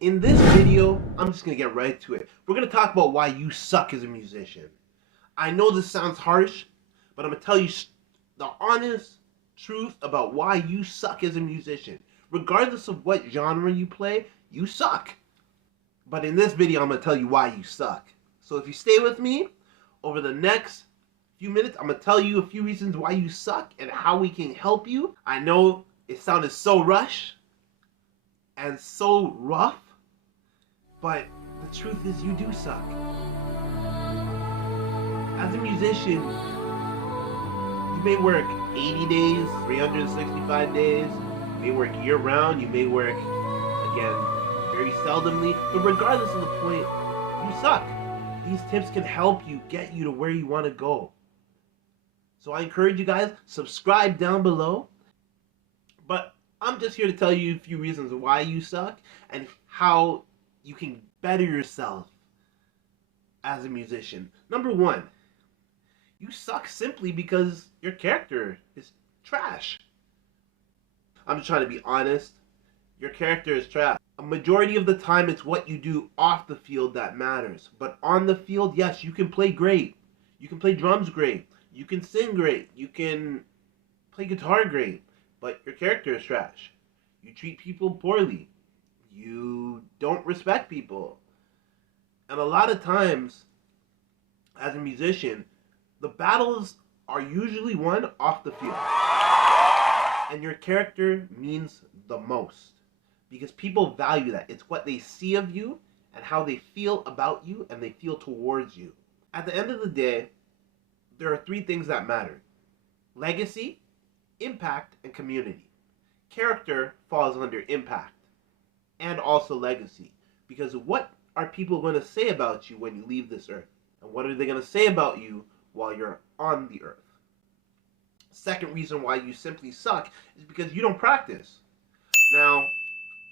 In this video, I'm just gonna get right to it. We're gonna talk about why you suck as a musician. I know this sounds harsh, but I'm gonna tell you the honest truth about why you suck as a musician. Regardless of what genre you play, you suck. But in this video, I'm gonna tell you why you suck. So if you stay with me over the next few minutes, I'm gonna tell you a few reasons why you suck and how we can help you. I know it sounded so rushed and so rough, but the truth is you do suck. As a musician, you may work 80 days, 365 days, you may work year round, you may work, again, very seldomly, but regardless of the point, you suck. These tips can help you get you to where you want to go. So I encourage you guys, subscribe down below. But I'm just here to tell you a few reasons why you suck and how you can better yourself as a musician. Number one, you suck simply because your character is trash. I'm just trying to be honest. Your character is trash. A majority of the time, it's what you do off the field that matters. But on the field, yes, you can play great. You can play drums great. You can sing great. You can play guitar great. But your character is trash. You treat people poorly. You don't respect people. And a lot of times, as a musician, the battles are usually won off the field. And your character means the most. Because people value that. It's what they see of you and how they feel about you and they feel towards you. At the end of the day, there are three things that matter: legacy, impact, and community. Character falls under impact and also legacy. Because what are people going to say about you when you leave this earth? And what are they going to say about you while you're on the earth? Second reason why you simply suck is because you don't practice. Now,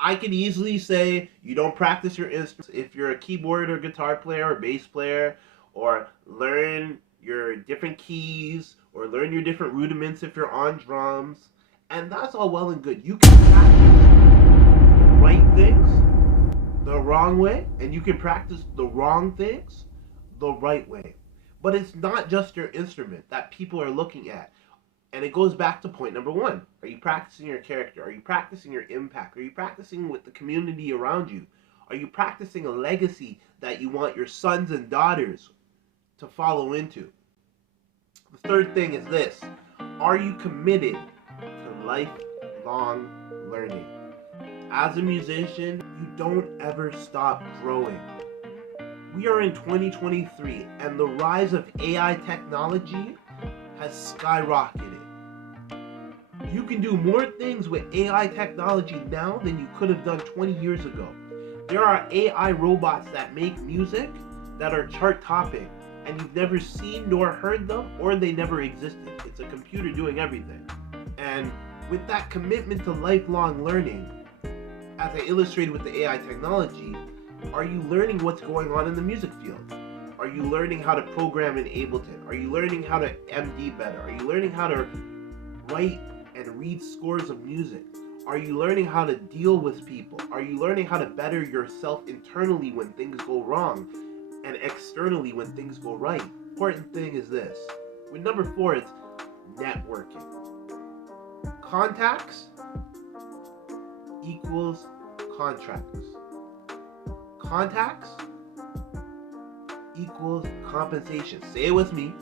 I could easily say you don't practice your instruments if you're a keyboard or guitar player or bass player, or learn your different keys, or learn your different rudiments if you're on drums. And that's all well and good. You can practice the right things the wrong way, and you can practice the wrong things the right way. But it's not just your instrument that people are looking at. And it goes back to point number one. Are you practicing your character? Are you practicing your impact? Are you practicing with the community around you? Are you practicing a legacy that you want your sons and daughters to follow into? The third thing is this: are you committed to lifelong learning? As a musician, you don't ever stop growing. We are in 2023, and the rise of AI technology has skyrocketed. You can do more things with AI technology now than you could have done 20 years ago. There are AI robots that make music that are chart topping, and you've never seen nor heard them, or they never existed. It's a computer doing everything. And with that commitment to lifelong learning, as I illustrated with the AI technology, are you learning what's going on in the music field? Are you learning how to program in Ableton? Are you learning how to MD better? Are you learning how to write and read scores of music? Are you learning how to deal with people? Are you learning how to better yourself internally when things go wrong and externally when things go right? Important thing is this. With number four, it's networking. Contacts equals contracts. Contacts equals compensation. Say it with me.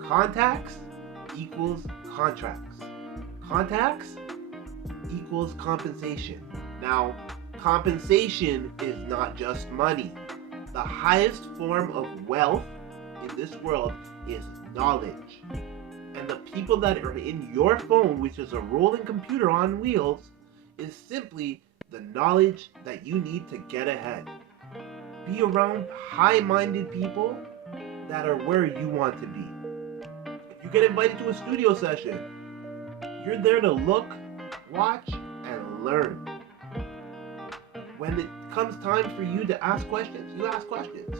Contacts equals contracts. Contacts equals compensation. Now, compensation is not just money. The highest form of wealth in this world is knowledge. And the people that are in your phone, which is a rolling computer on wheels, is simply the knowledge that you need to get ahead. Be around high-minded people that are where you want to be. If you get invited to a studio session, you're there to look, watch, and learn. When it comes time for you to ask questions, you ask questions.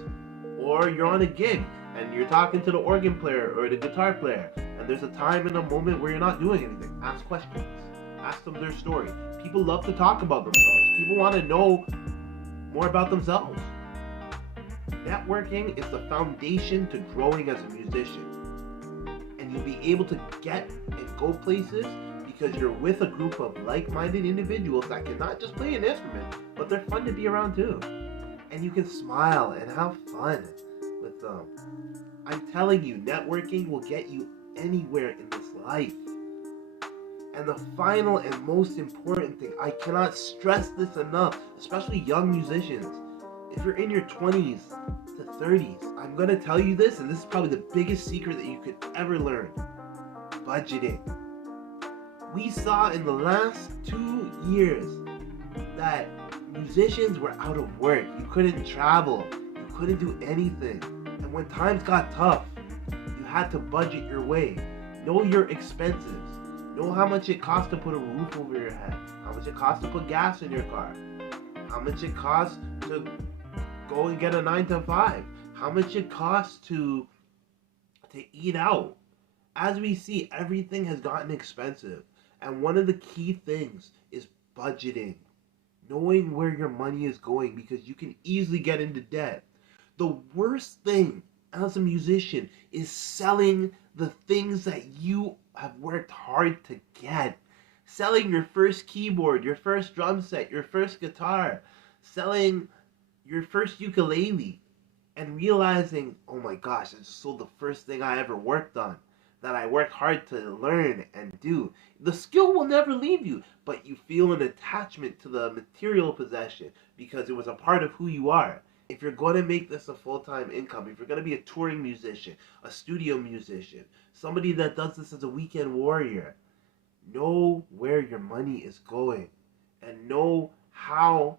Or you're on a gig and you're talking to the organ player or the guitar player, and there's a time and a moment where you're not doing anything. Ask questions. Ask them their story. People love to talk about themselves. People want to know more about themselves. Networking is the foundation to growing as a musician. And you'll be able to get and go places because you're with a group of like-minded individuals that can not just play an instrument, but they're fun to be around too. And you can smile and have fun with them. I'm telling you, networking will get you anywhere in this life. And the final and most important thing, I cannot stress this enough, especially young musicians. If you're in your 20s to 30s, I'm going to tell you this, and this is probably the biggest secret that you could ever learn. Budgeting. We saw in the last 2 years that musicians were out of work. You couldn't travel. You couldn't do anything. And when times got tough, you had to budget your way. Know your expenses. Know how much it costs to put a roof over your head. How much it costs to put gas in your car. How much it costs to go and get a 9 to 5. How much it costs to eat out. As we see, everything has gotten expensive. And one of the key things is budgeting. Knowing where your money is going, because you can easily get into debt. The worst thing as a musician is selling the things that you have worked hard to get. Selling your first keyboard, your first drum set, your first guitar, selling your first ukulele, and realizing, oh my gosh, I just sold the first thing I ever worked on, that I worked hard to learn and do. The skill will never leave you, but you feel an attachment to the material possession because it was a part of who you are. If you're going to make this a full-time income, if you're going to be a touring musician, a studio musician, somebody that does this as a weekend warrior, know where your money is going and know how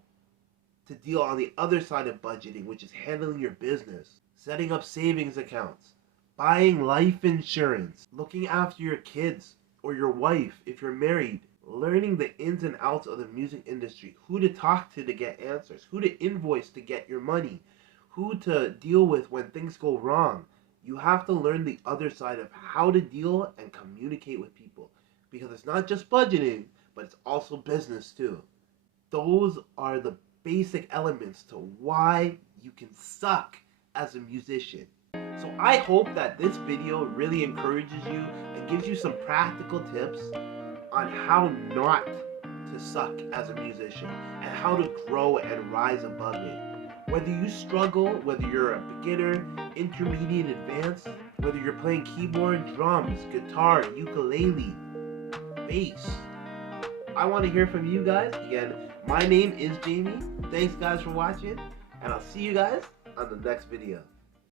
to deal on the other side of budgeting, which is handling your business, setting up savings accounts, buying life insurance, looking after your kids or your wife if you're married, learning the ins and outs of the music industry, who to talk to get answers, who to invoice to get your money, who to deal with when things go wrong. You have to learn the other side of how to deal and communicate with people, because it's not just budgeting, but it's also business too. Those are the basic elements to why you can suck as a musician. So I hope that this video really encourages you and gives you some practical tips on how not to suck as a musician and how to grow and rise above it. Whether you struggle, whether you're a beginner, intermediate, advanced, whether you're playing keyboard, drums, guitar, ukulele, bass, I want to hear from you guys. Again, my name is Jamie. Thanks guys for watching, and I'll see you guys on the next video.